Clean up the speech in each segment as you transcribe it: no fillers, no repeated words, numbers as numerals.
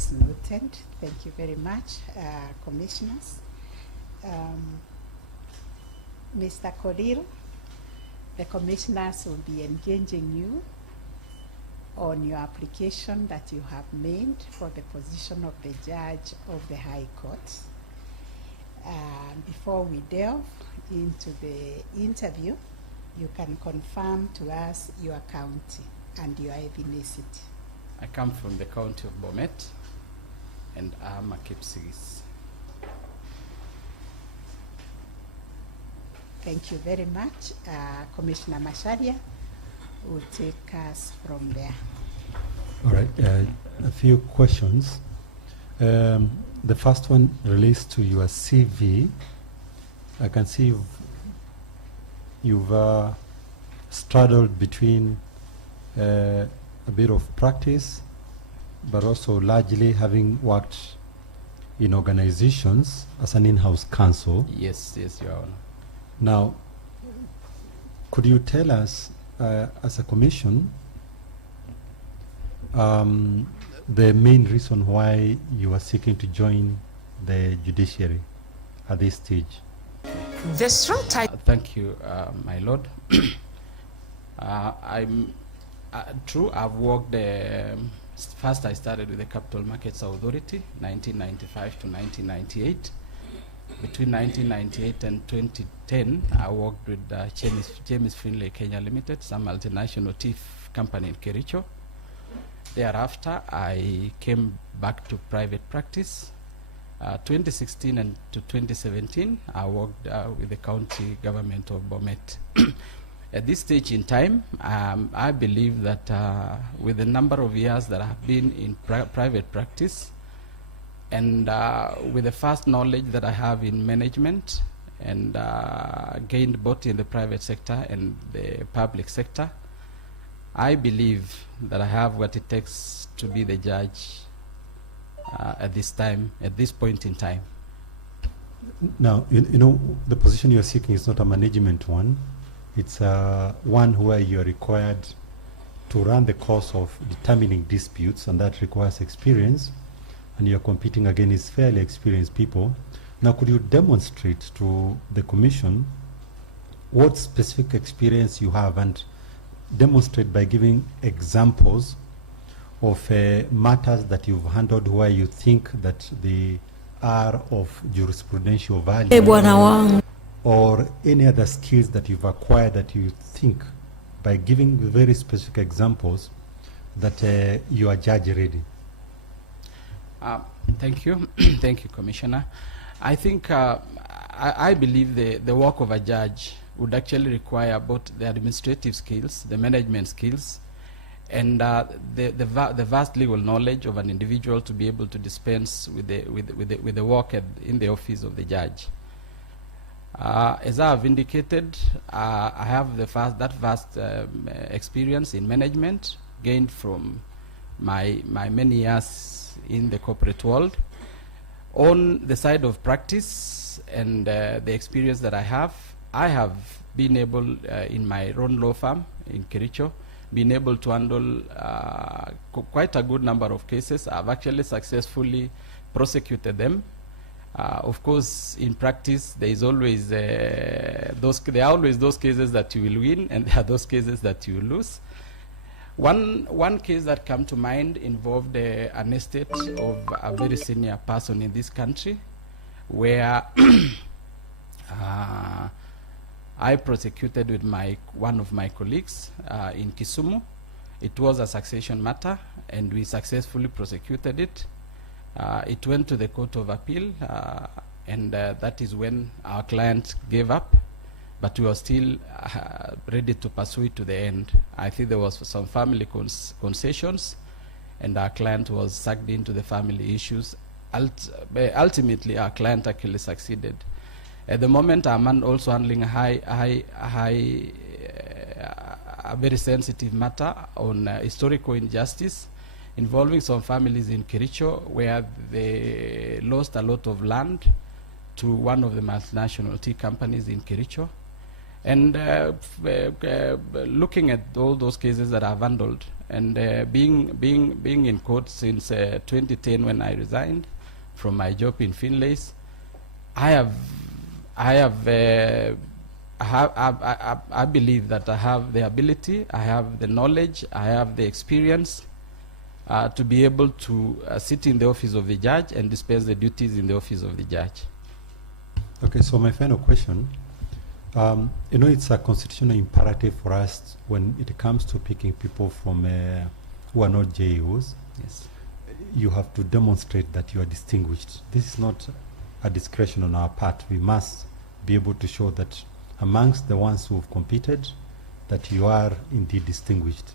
is noted. Thank you very much, commissioners. Mr. Korir, the commissioners will be engaging you on your application that you have made for the position of the judge of the High Court. Before we delve into the interview, you can confirm to us your county and your ethnicity. I come from the county of Bomet, and I'm a Kipsigis. Thank you very much. Commissioner Macharia will take us from there. All right, a few questions. The first one relates to your CV. I can see you've straddled between a bit of practice, but also largely having worked in organizations as an in-house counsel. Yes, Your Honor. Now, could you tell us, as a commission, the main reason why you are seeking to join the judiciary at this stage? The strong type. Thank you, my lord. True, I've worked, first I started with the Capital Markets Authority, 1995 to 1998. Between 1998 and 2010, I worked with James Finlay Kenya Limited, some multinational tea company in Kericho. Thereafter, I came back to private practice. 2016 and to 2017, I worked with the county government of Bomet. At this stage in time, I believe that with the number of years that I have been in private practice, and with the vast knowledge that I have in management and gained both in the private sector and the public sector, I believe that I have what it takes to be the judge at this point in time. Now, you know, the position you're seeking is not a management one. It's one where you're required to run the course of determining disputes, and that requires experience, and you're competing against fairly experienced people. Now, could you demonstrate to the commission what specific experience you have, and demonstrate by giving examples of matters that you've handled where you think that they are of jurisprudential value, or any other skills that you've acquired that you think, by giving very specific examples, that you are judge ready. Thank you. Thank you, Commissioner. I think I believe the work of a judge would actually require both the administrative skills, the management skills, and the vast legal knowledge of an individual to be able to dispense with the work in the office of the judge. As I have indicated, I have that vast experience in management gained from my many years in the corporate world. On the side of practice and the experience that I have been able, in my own law firm in Kericho, been able to handle quite a good number of cases. I've actually successfully prosecuted them. Of course, in practice, there is always there are always those cases that you will win, and there are those cases that you will lose. One case that come to mind involved an estate of a very senior person in this country, where I prosecuted with one of my colleagues in Kisumu. It was a succession matter, and we successfully prosecuted it. It went to the Court of Appeal, and that is when our client gave up, but we were still ready to pursue it to the end. I think there was some family concessions, and our client was sucked into the family issues. Ultimately, our client actually succeeded. At the moment, I'm also handling a very sensitive matter on historical injustice involving some families in Kericho, where they lost a lot of land to one of the multinational tea companies in Kericho. And looking at all those cases that I've handled, And being in court since 2010 when I resigned from my job in Finlays, I believe that I have the ability, I have the knowledge, I have the experience to be able to sit in the office of the judge and dispense the duties in the office of the judge. Okay, so my final question, you know, it's a constitutional imperative for us when it comes to picking people from who are not JOs. Yes. You have to demonstrate that you are distinguished. This is not a discretion on our part. We must be able to show that amongst the ones who have competed, that you are indeed distinguished.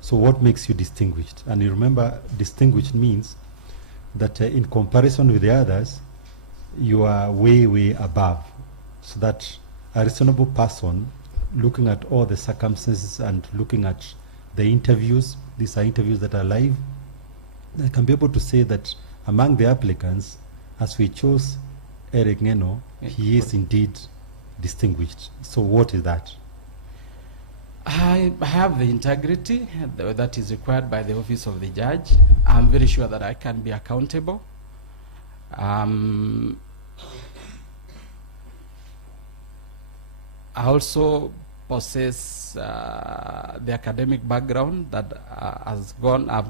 So what makes you distinguished? And you remember, distinguished means that in comparison with the others, you are way, way above. So that a reasonable person, looking at all the circumstances and looking at the interviews, these are interviews that are live, I can be able to say that among the applicants, as we chose Eric Ngeno, he is indeed distinguished. So what is that? I have the integrity that is required by the office of the judge. I'm very sure that I can be accountable. I also possess the academic background that I've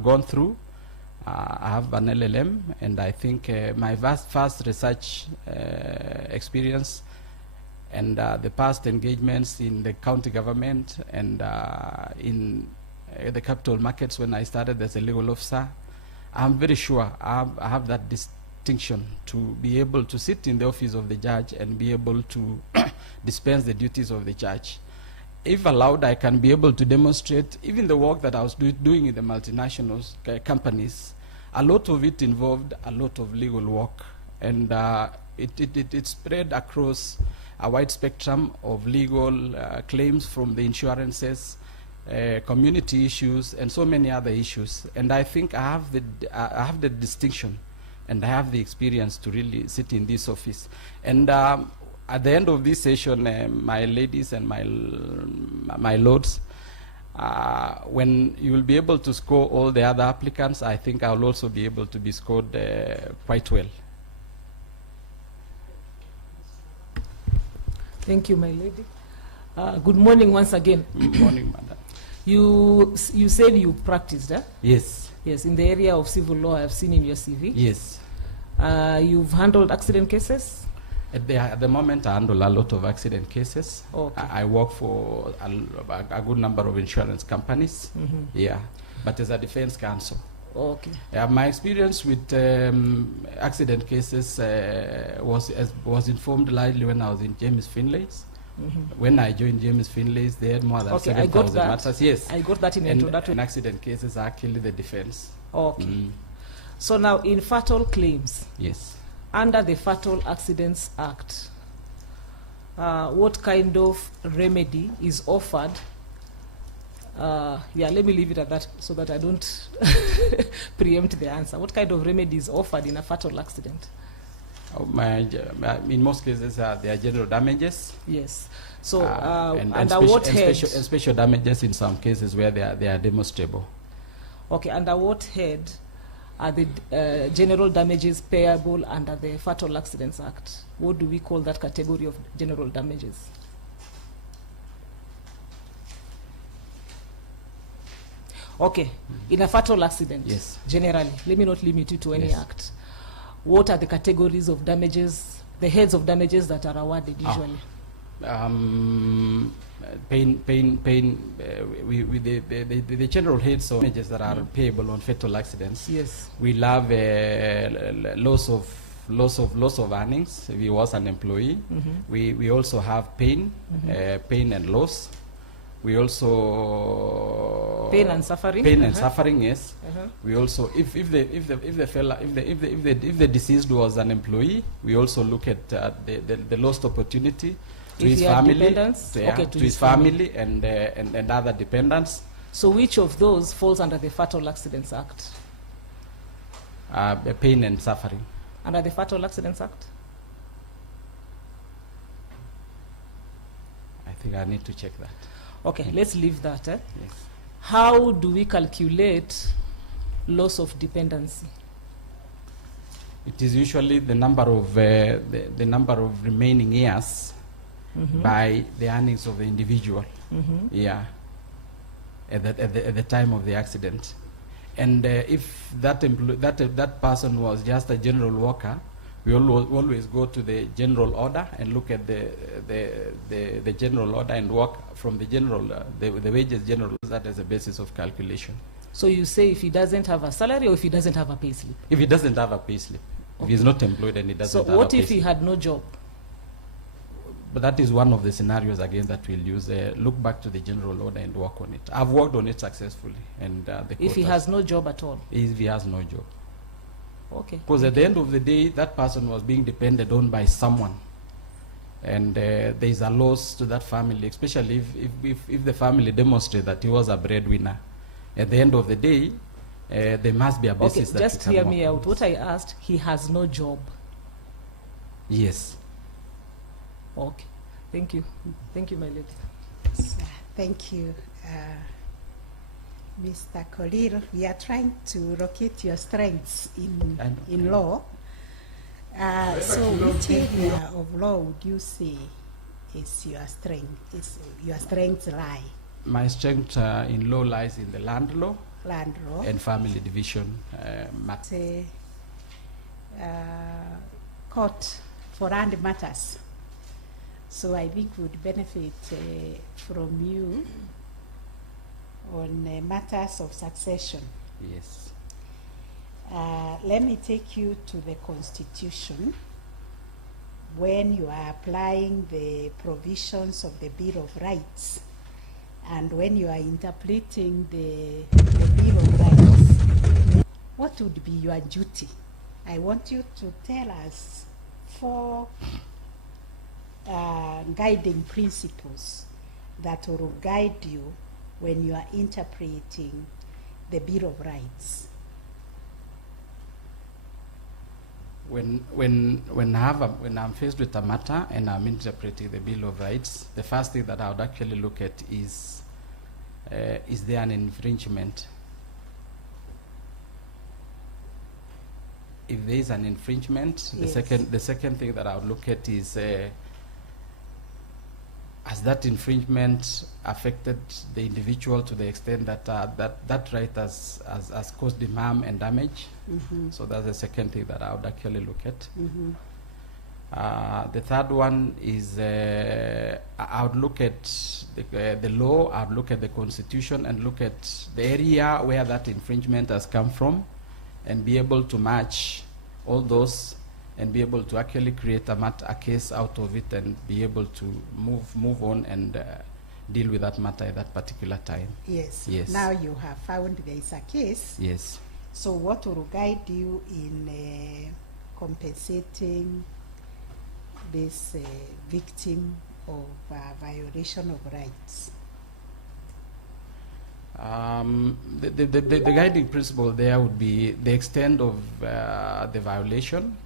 gone through. I have an LLM, and I think my vast research experience and the past engagements in the county government and in the capital markets when I started as a legal officer, I'm very sure I have that distinction to be able to sit in the office of the judge and be able to dispense the duties of the judge. If allowed, I can be able to demonstrate even the work that I was doing in the multinational companies. A lot of it involved a lot of legal work, and it spread across a wide spectrum of legal claims, from the insurances, community issues, and so many other issues. And I think I have the distinction, and I have the experience to really sit in this office. And at the end of this session, my ladies and my lords, when you will be able to score all the other applicants, I think I will also be able to be scored quite well. Thank you, my lady. Good morning once again. Good morning, madam. You said you practiced, eh? Yes. Yes, in the area of civil law, I've seen in your CV. Yes. You've handled accident cases? At the moment, I handle a lot of accident cases. Okay. I work for a good number of insurance companies. Mm-hmm. Yeah, but as a defense counsel. Okay. My experience with accident cases was informed largely when I was in James Finlay's. Mm-hmm. When I joined James Finlay's, they had more than 7,000 matters. Yes, I got that in introduction. And accident cases are actually the defense. Okay. Mm. So now, in fatal claims, yes, under the Fatal Accidents Act, what kind of remedy is offered? Yeah, let me leave it at that so that I don't preempt the answer. What kind of remedy is offered in a fatal accident? In most cases, there are general damages. Yes. So, and under what head? And special damages in some cases where they are demonstrable. Okay, under what head are the general damages payable under the Fatal Accidents Act? What do we call that category of general damages? Okay, in a fatal accident, yes, generally, let me not limit you to any yes. act. What are the categories of damages, the heads of damages that are awarded usually? With the general heads of damages that are payable on fatal accidents. Yes. We have loss of earnings if he was an employee. Mm-hmm. We also have pain, mm-hmm. Pain and loss. We also pain and suffering. Pain and suffering, yes. We also, if the deceased was an employee, we also look at the lost opportunity to his family, to his family and other dependents. So, which of those falls under the Fatal Accidents Act? Pain and suffering. Under the Fatal Accidents Act? I think I need to check that. Okay, let's leave that. Yes. how do we calculate loss of dependency? It is usually the number of the number of remaining years by the earnings of the individual. Yeah, at the time of the accident, and if that person was just a general worker, we always go to the general order and look at the general order and work from the general the wages general, that as a basis of calculation. So you say if he doesn't have a salary or if he doesn't have a payslip? If he doesn't have a payslip, if he's not employed and he doesn't have a payslip. So what if he had no job? But that is one of the scenarios again that we'll use. Look back to the general order and work on it. I've worked on it successfully, and if he has no job at all? If he has no job. Okay. Because at the end of the day, that person was being depended on by someone, and there is a loss to that family, especially if the family demonstrates that he was a breadwinner. At the end of the day, there must be a basis. Okay, just hear me out. What I asked, he has no job. Yes. Okay. Thank you. Thank you, my lady. Thank you, Mr. Korir. We are trying to locate your strengths in law. So which area of law would you say is your strength? Is your strengths lie? My strength in law lies in the land law and family division. Court for land matters. So I think we would benefit from you on matters of succession. Yes. Let me take you to the Constitution. When you are applying the provisions of the Bill of Rights, and when you are interpreting the Bill of Rights, what would be your duty? I want you to tell us 4 guiding principles that will guide you when you are interpreting the Bill of Rights. When I'm faced with a matter and I'm interpreting the Bill of Rights, the first thing that I would actually look at is there an infringement? If there is an infringement, yes. the second thing that I would look at is has that infringement affected the individual to the extent that that right has caused him harm and damage? So that's the second thing that I would actually look at. The third one is I would look at the law, I would look at the Constitution and look at the area where that infringement has come from and be able to match all those and be able to actually create a case out of it and be able to move on and deal with that matter at that particular time. Yes. Yes. Now you have found there is a case. Yes. So what will guide you in compensating this victim of violation of rights? The guiding principle there would be the extent of the violation,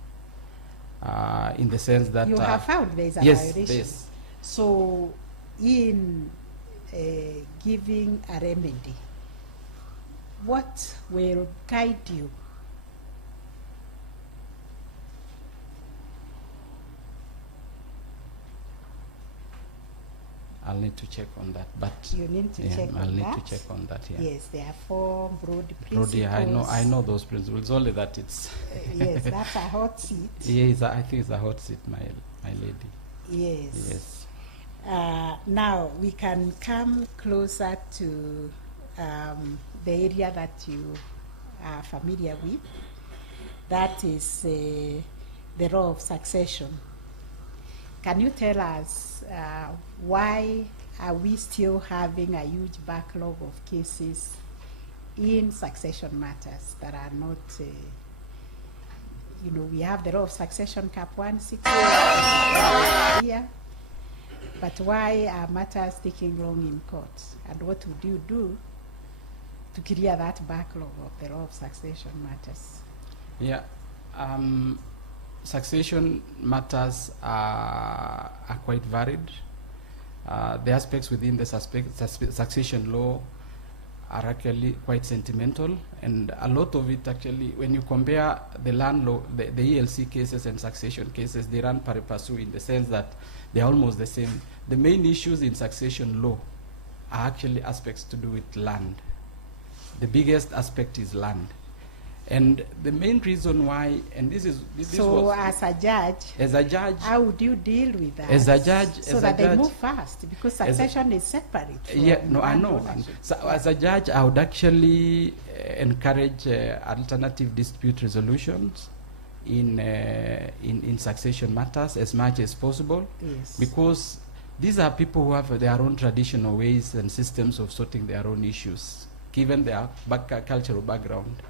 in the sense that you have found there is a yes, violation. Yes. So in giving a remedy, what will guide you? I'll need to check on that, but You need to check I'll on need that. to check on that. Yeah. Yes, there are 4 broad principles. Brody, I know those principles. Only that it's Yes, that's a hot seat. yes, I think it's a hot seat, my lady. Yes. Yes. Now we can come closer to the area that you are familiar with. That is the law of succession. Can you tell us why are we still having a huge backlog of cases in succession matters that are not, we have the law of succession cap 160 here, but why are matters taking long in court? And what would you do to clear that backlog of the law of succession matters? Yeah. Succession matters are quite varied. The aspects within the succession law actually quite sentimental, and a lot of it actually, when you compare the land law, the ELC cases and succession cases, they run pari passu in the sense that they're almost the same. The main issues in succession law are actually aspects to do with land. The biggest aspect is land. And the main reason why, and this So was, as a judge, how would you deal with that? As a judge, so that they move fast, because succession is separate. Yeah, no, I land know. ownership. So as a judge, I would actually encourage alternative dispute resolutions in succession matters as much as possible, Yes. because these are people who have their own traditional ways and systems of sorting their own issues, given their cultural background.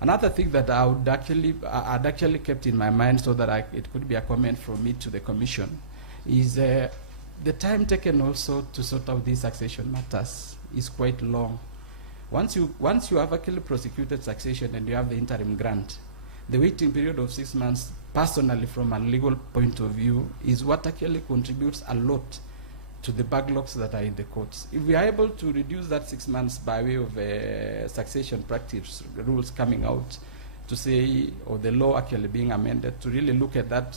Another thing that I'd actually kept in my mind, so that it could be a comment from me to the Commission, is the time taken also to sort out these succession matters is quite long. Once you have actually prosecuted succession and you have the interim grant, the waiting period of 6 months, personally from a legal point of view, is what actually contributes a lot to the backlogs that are in the courts. If we are able to reduce that 6 months by way of succession practice rules coming out to say, or the law actually being amended, to really look at that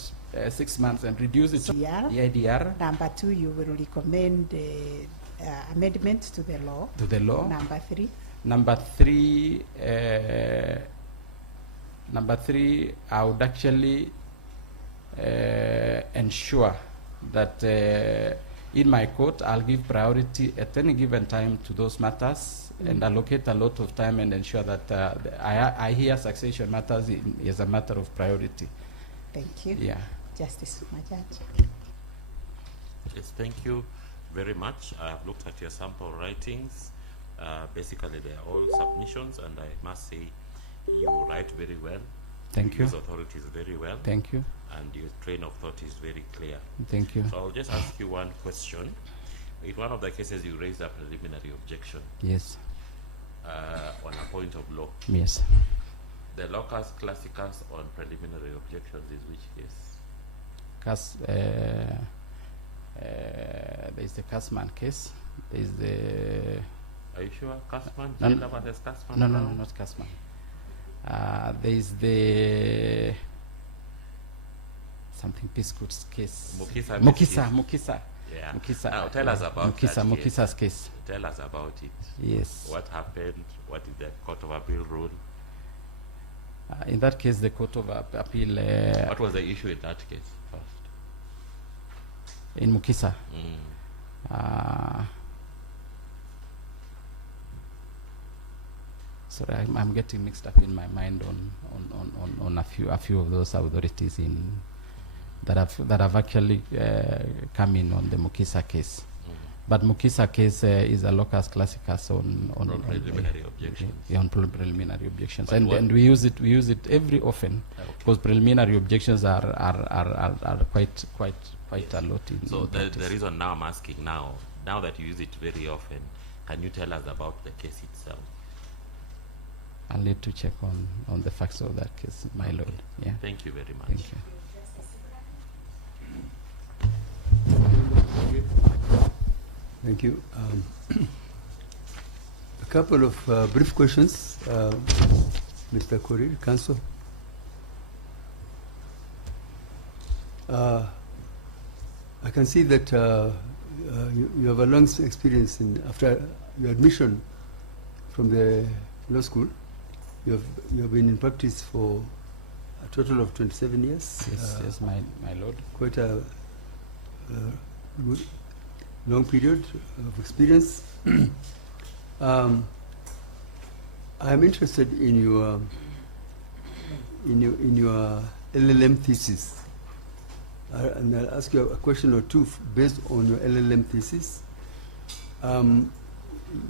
6 months and reduce it to EIDR. Number 2, you will recommend amendments to the law. To the law. Number 3. Number three, I would actually ensure that in my court, I'll give priority at any given time to those matters and allocate a lot of time and ensure that I hear succession matters as a matter of priority. Thank you. Yeah. Justice Majaj. Yes, thank you very much. I have looked at your sample writings. Basically, they are all submissions, and I must say you write very well. Thank you. Use authorities very well. Thank you. And your train of thought is very clear. Thank you. So I'll just ask you one question. In one of the cases, you raised a preliminary objection. Yes. On a point of law. Yes. The locus classicus on preliminary objections is which case? There's the Kasman case. There's the... Are you sure? Kasman? No, Jailer versus Kasman? No, not Kasman. There's the... something Piscot's case. Mukisa. Yeah. Mukisa. Now tell us about Mukisa's case. Tell us about it. Yes. What happened? What did the Court of Appeal rule? In that case, the Court of Appeal... what was the issue in that case first? In Mukisa? Sorry, I'm getting mixed up in my mind on a few of those authorities that have actually come in on the Mukisa case. But Mukisa case is a locus classicus on preliminary objections. On preliminary objections, and we use it every often, because preliminary objections are quite a lot in. So the reason now I'm asking now that you use it very often, can you tell us about the case itself? I'll need to check on the facts of that case, my lord. Yeah. Thank you very much. Thank you. Thank you. A couple of brief questions, Mr. Korir, Counsel. I can see that you have a long experience after your admission from the law school. You have been in practice for a total of 27 years. Yes, my lord. Quite a good, long period of experience. I am interested in your LLM thesis, and I'll ask you a question or two based on your LLM thesis.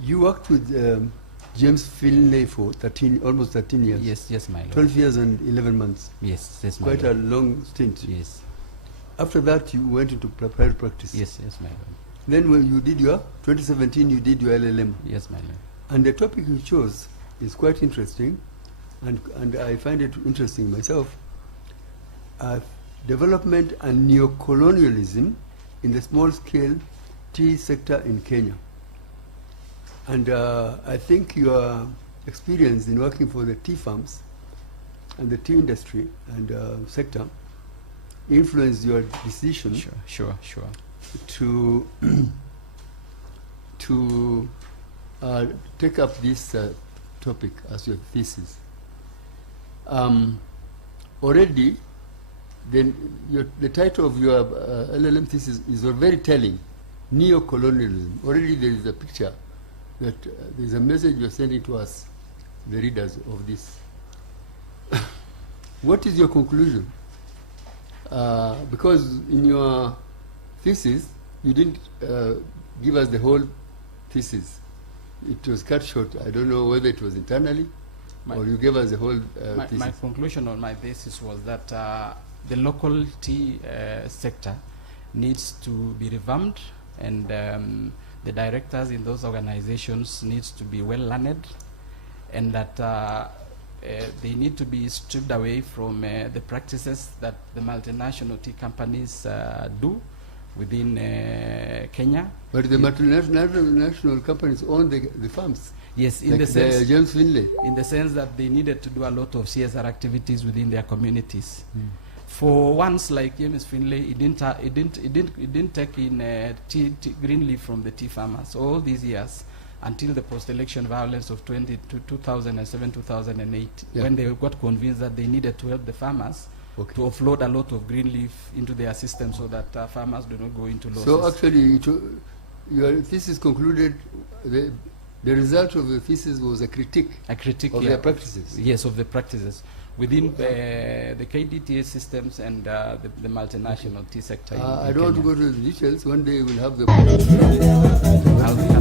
You worked with James Finlay for almost 13 years. Yes, my lord. 12 years and 11 months. Yes, my Quite lord. a long stint. Yes. After that, you went into private practice. Yes, my lord. Then when you did your 2017, you did your LLM. Yes, my lord. And the topic you chose is quite interesting, and I find it interesting myself. Development and neocolonialism in the small-scale tea sector in Kenya. And I think your experience in working for the tea farms and the tea industry and sector influenced your decision Sure. to to take up this topic as your thesis. Already, then the title of your LLM thesis is very telling: neo-colonialism. Already there is a picture that there is a message you are sending to us, the readers of this. What is your conclusion? Because in your thesis, you didn't give us the whole thesis. It was cut short. I don't know whether it was internally or you gave us the whole thesis. My conclusion on my thesis was that the local tea sector needs to be revamped, and the directors in those organizations needs to be well learned, and that they need to be stripped away from the practices that the multinational tea companies do within Kenya. But the multinational companies own the farms. Yes, in like the sense, James Finlay. in the sense that they needed to do a lot of CSR activities within their communities. For once, like James Finlay, it didn't take in green leaf from the tea farmers all these years until the post-election violence of 2007, 2008, when they got convinced that they needed to help the farmers to offload a lot of green leaf into their system so that farmers do not go into losses. So actually, your thesis concluded the result of the thesis was a critique of their practices. Yes, of the practices within the KDTA systems and the multinational tea sector. I don't want to go to the details. One day we'll have the.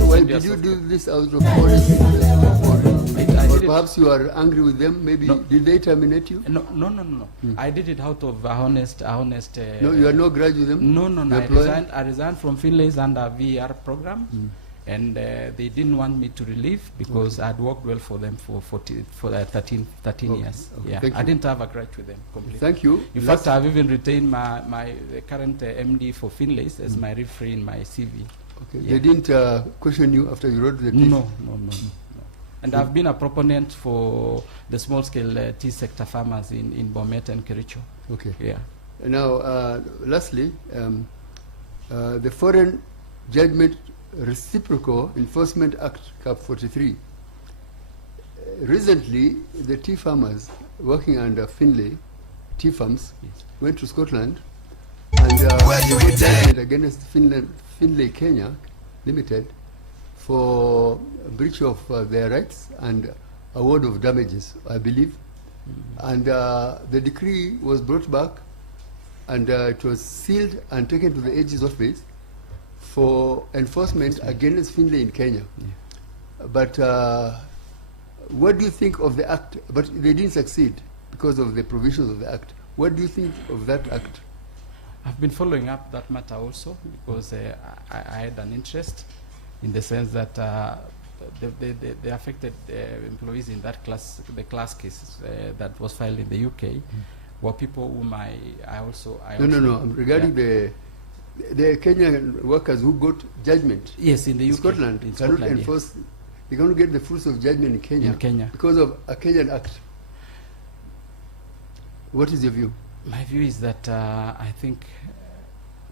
Why did you do this out of policy? Or perhaps you are angry with them. Maybe did they terminate you? No. I did it out of honest. No, you are no grudge with them. No. I resigned from Finlay's under VR program. And they didn't want me to leave because I'd worked well for them for 13 years. Yeah, I didn't have a grudge with them completely. Thank you. In fact, I've even retained my current MD for Finlay's as my referee in my CV. Okay. Yeah. They didn't question you after you wrote the thesis? No. And I've been a proponent for the small-scale tea sector farmers in Bomet and Kericho. Okay. Yeah. Now, lastly, the Foreign Judgment Reciprocal Enforcement Act, Cap 43. Recently, the tea farmers working under Finlay tea farms went to Scotland and against Finlay Kenya Limited for breach of their rights and award of damages, I believe. And the decree was brought back, and it was sealed and taken to the AG's office for enforcement against Finlay in Kenya. But what do you think of the act? But they didn't succeed because of the provisions of the act. What do you think of that act? I've been following up that matter also because I had an interest in the sense that the affected employees in that class, the class case that was filed in the UK, were people whom I also. No. Regarding the Kenyan workers who got judgment. Yes, in the UK. Scotland cannot enforce. They cannot get the fruits of judgment in Kenya because of a Kenyan act. What is your view? My view is that I think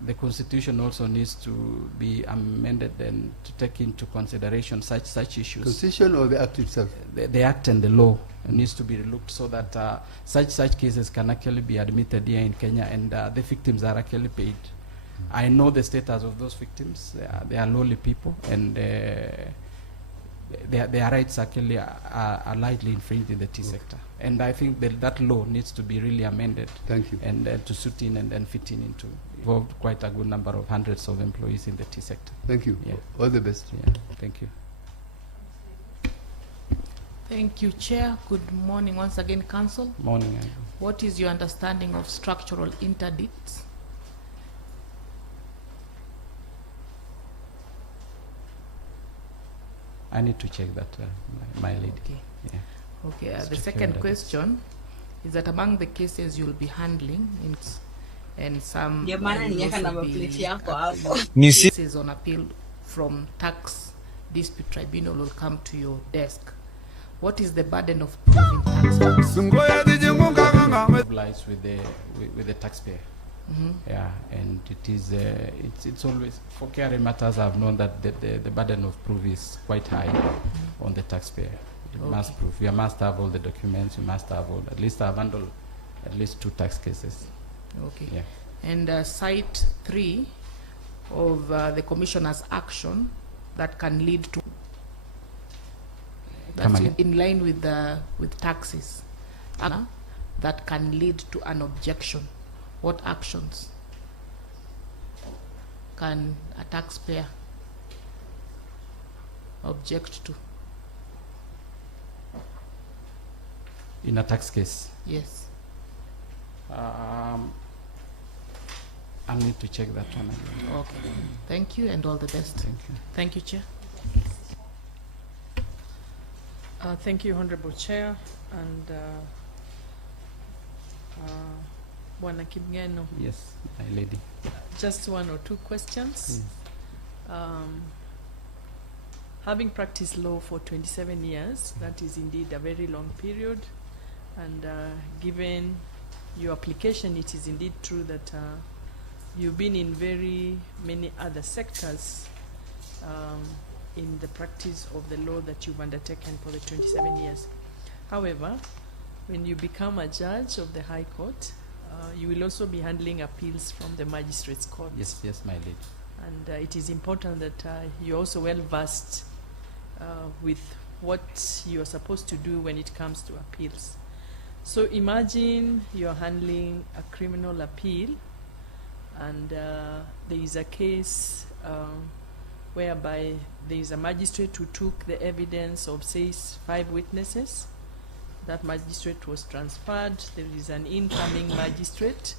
the constitution also needs to be amended and to take into consideration such issues. Constitution or the act itself? The act and the law needs to be looked so that such cases can actually be admitted here in Kenya and the victims are actually paid. I know the status of those victims. They are lowly people, and their rights actually are lightly infringed in the tea sector. And I think that law needs to be really amended. Thank you. And to suit in and fit into involved quite a good number of hundreds of employees in the tea sector. Thank you. Yeah. All the best. Yeah. Thank you. Thank you, Chair. Good morning once again, Council. Morning. What is your understanding of structural interdicts? I need to check that, my lady. Okay. Yeah. Okay. The second question is that among the cases you'll be handling, and some cases on appeal from tax dispute tribunal will come to your desk. What is the burden of proving tax? Lies with the taxpayer. Mhm. Yeah, and it is it's always for KRA matters. I've known that the burden of proof is quite high on the taxpayer. You Okay. must prove. You must have all the documents. You must have all. At least I've handled at least 2 tax cases. Okay. Yeah. And site 3 of the commissioner's action that can lead to Come that's again? in line with taxes that can lead to an objection. What actions can a taxpayer object to? In a tax case, Yes. I need to check that one again. Okay. Thank you and all the best. Thank you. Thank you, Chair. Thank you, Honorable Chair, and Bwana Kipngeno. Yes, my lady. Just 1 or 2 questions. Having practiced law for 27 years, that is indeed a very long period, and given your application, it is indeed true that you've been in very many other sectors in the practice of the law that you've undertaken for the 27 years. However, when you become a judge of the High Court, you will also be handling appeals from the Magistrates Court. Yes, yes, my lady. And it is important that you're also well versed with what you're supposed to do when it comes to appeals. So imagine you're handling a criminal appeal, and there is a case whereby there is a magistrate who took the evidence of, say, 5 witnesses. That magistrate was transferred. There is an incoming magistrate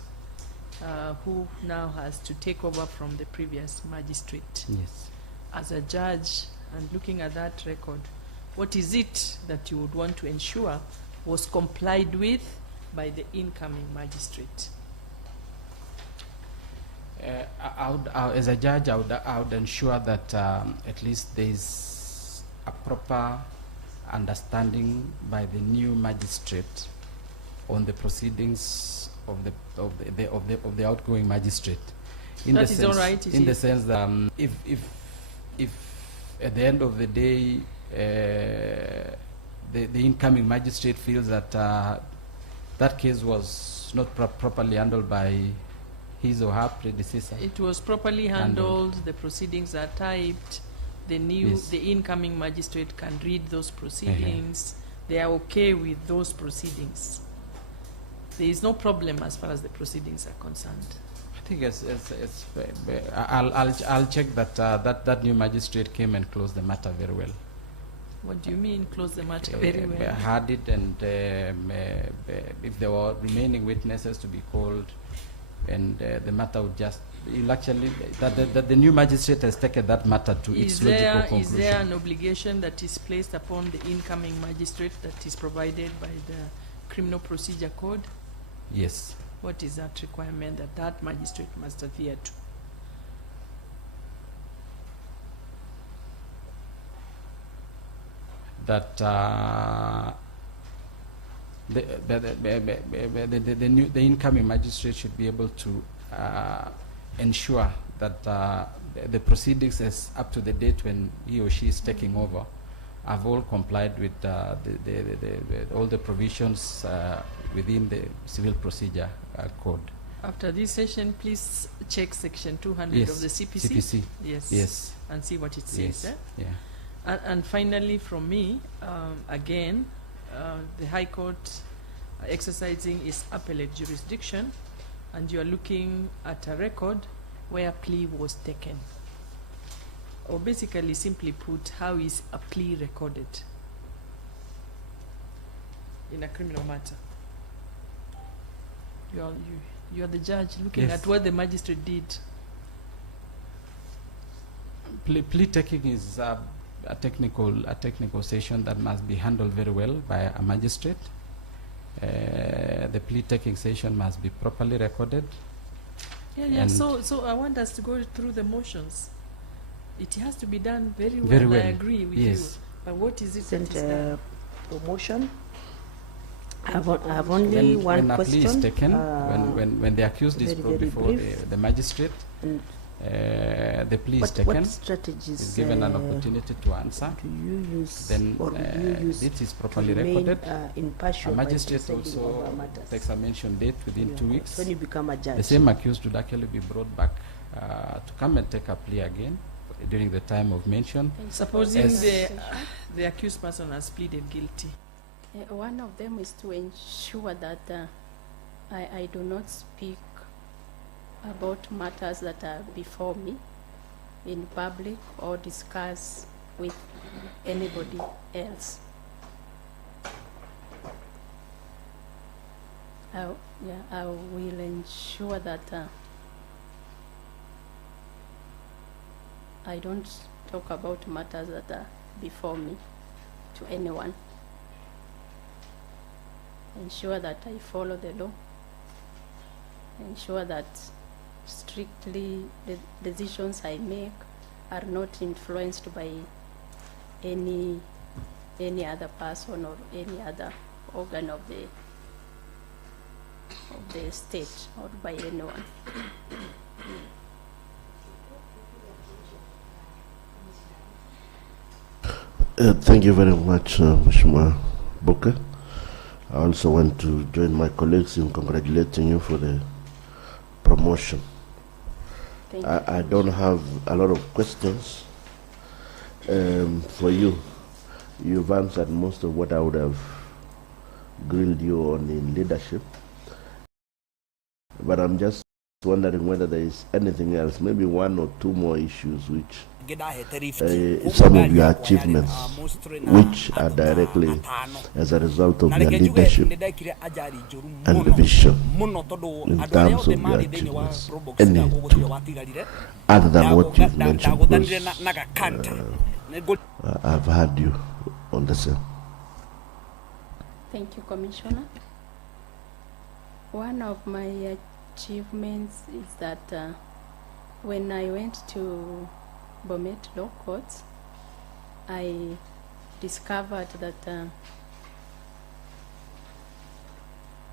who now has to take over from the previous magistrate. Yes. As a judge, and looking at that record, what is it that you would want to ensure was complied with by the incoming magistrate? As a judge, I would ensure that at least there is a proper understanding by the new magistrate on the proceedings of the outgoing magistrate. That is all right, in the sense that if at the end of the day the incoming magistrate feels that that case was not properly handled by his or her predecessor. It was properly handled, the proceedings are typed, the incoming magistrate can read those proceedings, they are okay with those proceedings. There is no problem as far as the proceedings are concerned. I think I'll check that that new magistrate came and closed the matter very well. What do you mean, close the matter very well? Had it, and if there were remaining witnesses to be called, and the matter would just, you'll actually, that the new magistrate has taken that matter to its logical conclusion. Is there an obligation that is placed upon the incoming magistrate that is provided by the Criminal Procedure Code? Yes. What is that requirement that that magistrate must adhere to? That the incoming magistrate should be able to ensure that the proceedings is up to the date when he or she is taking over have all complied with all the provisions within the Civil Procedure Code. After this session, please check section 200 of the CPC. CPC. Yes. Yes. And see what it says. Yes. Yeah. And finally, from me, again, the High Court exercising its appellate jurisdiction, and you are looking at a record where a plea was taken. Or basically, simply put, how is a plea recorded in a criminal matter? You are the judge looking Yes. at what the magistrate did. Plea taking is a technical session that must be handled very well by a magistrate. The plea taking session must be properly recorded. Yeah. So I want us to go through the motions. it has to be done very well. Very well. I agree with Yes. you. But what is it Sent that is done? promotion. I have only one when a plea question. is taken, when the accused is very, brought very before brief. the magistrate, And the plea is what taken, strategies is given an opportunity to answer, do you use, then or will you use it is to properly remain recorded. impartial A by magistrate deciding also over matters? takes a mention date within Yeah. 2 weeks. When you become a judge. The same accused would actually be brought back to come and take a plea again during the time of mention. Supposing Yes. the accused person has pleaded guilty. One of them is to ensure that I do not speak about matters that are before me in public or discuss with anybody else. I will ensure that I don't talk about matters that are before me to anyone. Ensure that I follow the law. Ensure that strictly the decisions I make are not influenced by any other person or any other organ of the state or by anyone. Thank you very much, Mheshimiwa Booker. I also want to join my colleagues in congratulating you for the promotion. I don't have a lot of questions for you. You've answered most of what I would have grilled you on in leadership. But I'm just wondering whether there is anything else, maybe one or two more issues which some of your achievements which are directly as a result of your leadership and vision in terms of your achievements. Any two, other than what you've mentioned, because I've heard you on the same. Thank you, Commissioner. One of my achievements is that when I went to Bomet Law Courts, I discovered that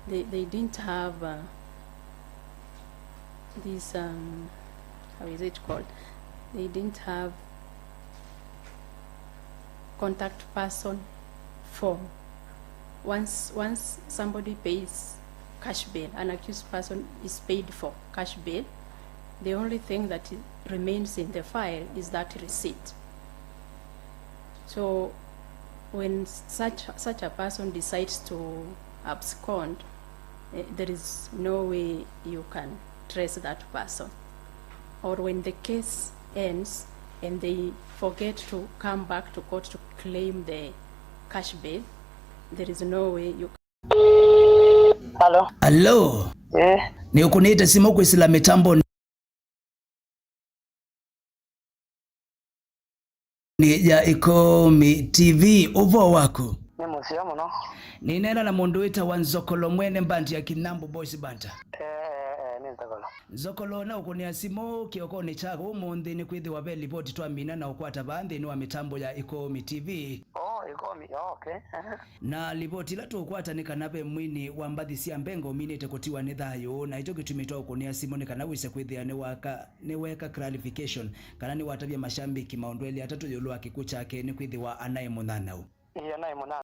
they didn't have this, how is it called? They didn't have contact person form. Once somebody pays cash bail, an accused person is paid for cash bail, the only thing that remains in the file is that receipt. So when such a person decides to abscond, there is no way you can trace that person. Or when the case ends and they forget to come back to court to claim the cash bail, there is no way you can. Hello. Hello. Yeah. Ni ukuniita simu kuisila mitambo ni ya Ikomi TV uvo wako. Ni musiamu no. Ni nena na mundu wita wa Nzokolo mwene mbandi ya Kinambu Boys Banta. Ni Nzokolo. Nzokolo na ukunia simu kioko ni chako umundi ni kuithi wabe lipoti tuwa mina na ukwata bandi ni wa mitambo ya Ikomi TV. Ikomi, okay. Na lipoti latu ukwata ni kanabe mwini wa mbadhi siya mbengo mini tekotiwa ni dhayo na ito kitumitoa ukunia simu ni kanawise kuithi ya ni weka clarification kanani watabia mashambiki maondweli atatu yuluwa kikucha ke ni kuithi wa anaye munanau. Anaye munanau.